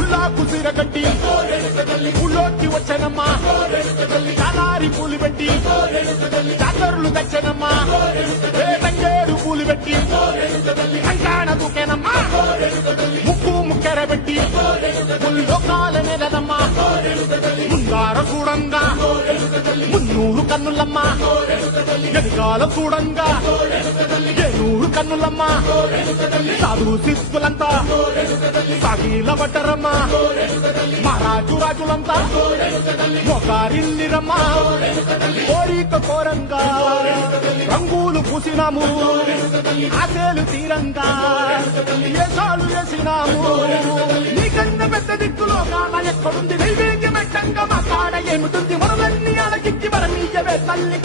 ఉల్లాకు సిరగట్టి ఊళ్ళోకి వచ్చనమ్మా కాలారి పూలు పెట్టి జాతరులు తెచ్చనమ్మా తంగేరు పూలు పెట్టి కంకాణ దూకేనమ్మా ముక్కు ముక్కెర పెట్టి ముల్లోకాల నెలదమ్మా ముందార చూడంగా మున్నూరు కన్నులమ్మా ఎదుగాల చూడంగా ఏనూరు కన్నులమ్మా సాధు శిస్తులంతా సాగిల పట్టరమ్మా మహారాజు రాజులంతా మొగారిల్లిరమ్మా కోరిక కోరంగా రంగులు పూసినాము ఆశలు తీరంగా ఏసాలు వేసినాము నీకన్నా పెద్ద దిక్కులో కాన ఎక్కడుంది నైవేద్యం పెట్టంగా మా కాడ ఏమిటుంది మనలన్నీ అలకించి మరణీయవే తల్లి